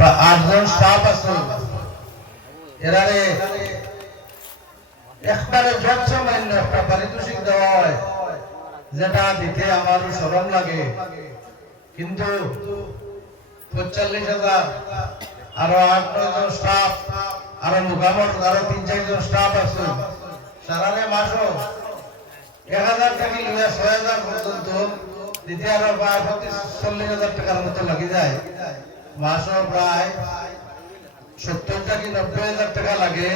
8জন staff আছে এরারে একবারে যৎসামান্য একটা পারিতোষিক দেওয়া হয়, যেটা দিতে আমার শরম লাগে, কিন্তু 45,000 আরো 8-9 জন স্টাফ আরো মুকামর আরো 3-4 জন স্টাফ আছে, সারারে মাসও 1,000 থেকে 6,000 পর্যন্ত দিতে আরো 40,000 টাকার মতো লাগে যায়। মাসও প্রায় 70 থেকে 90,000 টাকা লাগে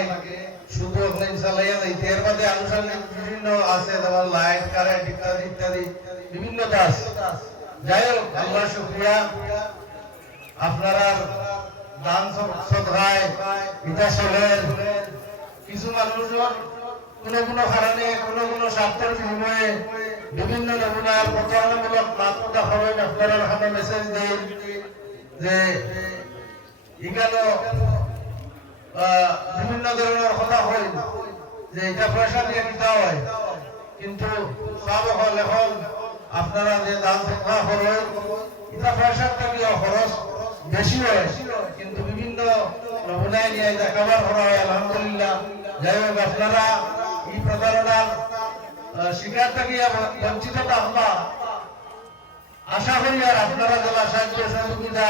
শুধু অনলাইন চালাইয়া যাইতে। এর মধ্যে আনুষঙ্গিক বিভিন্ন আছে, যেমন লাইট, কারেন্ট ইত্যাদি ইত্যাদি বিভিন্ন কাজ। যাই হোক, আল্লাহ শুকরিয়া, আপনারা দান সদকায় ইটা চলেন। কিছু মানুষের কোনো কারণে কোনো স্বার্থের বিনিময়ে বিভিন্ন নমুনার প্রতারণামূলক মাত্রা খরচ আপনারা ওখানে মেসেজ দেন যে এখানে বিভিন্ন ধরনের কথা হয় যে এটা পয়সা দিয়ে দিতে হয়, কিন্তু সব এখন আপনারা যে দান সদকা করেন এটা পয়সার থেকে খরচ বেশি হয়, কিন্তু বিভিন্ন নমুনায় নিয়ে দেখাবার করা হয়। আলহামদুলিল্লাহ। যাই হোক, আপনারা এই প্রতারণার শিকার থেকে বঞ্চিত থাকবা আশা করি, আর আপনারা যারা সাহায্য সহযোগিতা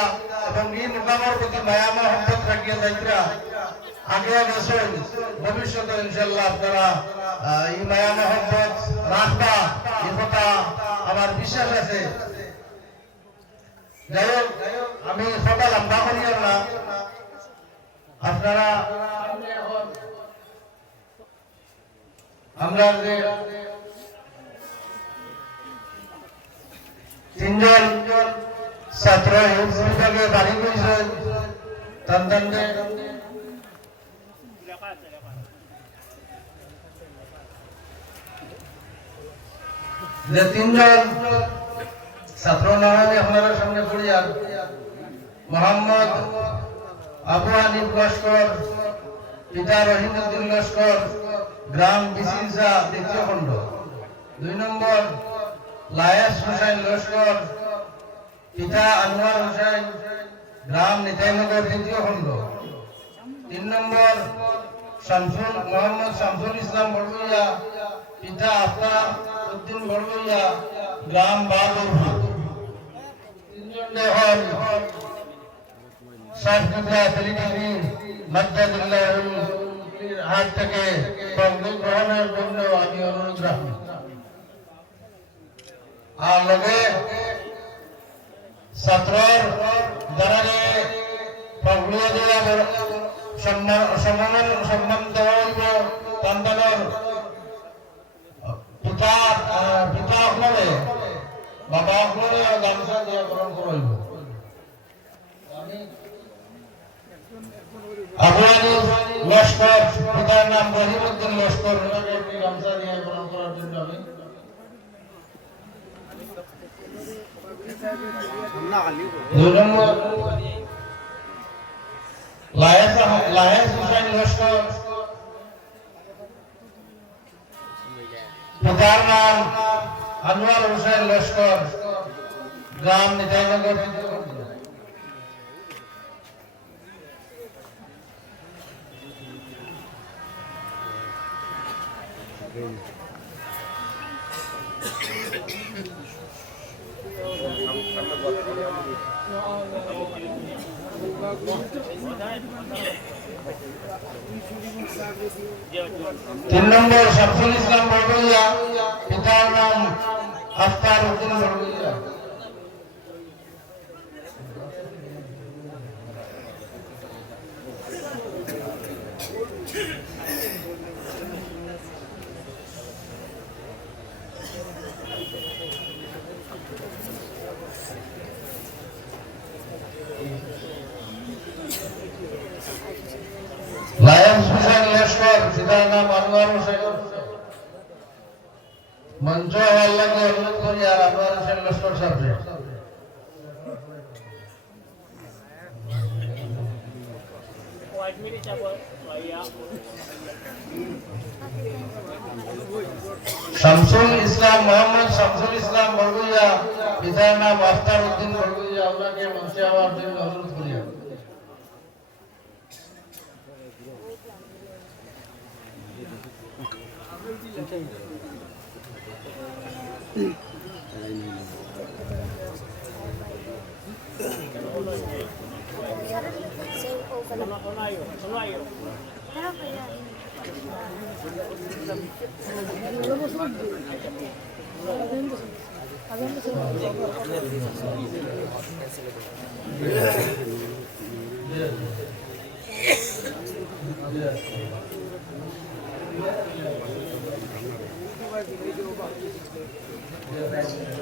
এবং এই মোকামের প্রতি মায়া মহব্বত রাখিয়া যাইতরা আগে গেছেন, ভবিষ্যতে ইনশাল্লাহ আপনারা এই মায়া মহব্বত রাখবা, এই কথা আমার বিশ্বাস আছে। যাই হোক, আমি কথা লম্বা করি না, আপনারা আমরা যে 3জন ছাত্র বিভাগে বাড়ি করেছেন তান্তানদের যে 3জন ছাত্র নাম আমি আপনারা সামনে পড়ি। আর মোহাম্মদ আবু হানিফ লস্কর, পিতা রহিমউদ্দিন লস্কর, গ্রাম বিসিলসা, 2য় খণ্ড। 2 নম্বর লায়াস হোসেন লস্কর, পিতা আনোয়ার হোসেন, গ্রাম নিতাইনগর, 2য় খণ্ড। 3 নম্বর মোহাম্মদ শামসুল ইসলাম বড়বইয়া, পিতা আফতাব উদ্দিন বড়বইয়া, গ্রাম বাহাদুরপুর। 3জন হল সাতগুলা তেলিটিভি মাদ্দাদুল্লাহুল হাত থেকে তহবিল গ্রহণের জন্য আমি অনুরোধ রাখি। আর লগে ছাত্রর যারা প্রভুয়া দেওয়া সম্মান দেওয়া হইব, সন্তানের পিতা আপনারে বাবা আপনারে গামছা দিয়ে গ্রহণ করা হইব। আবু হানিফ লস্কর, পিতার নাম রহিমউদ্দিন লস্কর, ওনাকে একটি গামছা দিয়ে গ্রহণ করার জন্য আমি। 2 নম্বর লায়েস হোসেন লস্কর, পিতার নাম আনোয়ার হোসেন লস্কর, গ্রাম নিতাইনগর। 3 নম্বর শামসুল ইসলাম বড়বইয়া, পিতার নাম আফতার উদ্দিন বড়বইয়া। লায়ন্স হোসেন লস্কর, পিতার নাম আনোয়ার হোসেন। মঞ্চ হওয়ার লাগে অনুরোধ করি আর আনোয়ার হোসেন লস্কর সাহেব শামসুল ইসলাম মোহাম্মদ শামসুল ইসলাম বড়বইয়া, পিতার নাম আফতার উদ্দিন বড়বইয়া, ওনাকে মঞ্চে হওয়ার জন্য অনুরোধ করি। Yeah.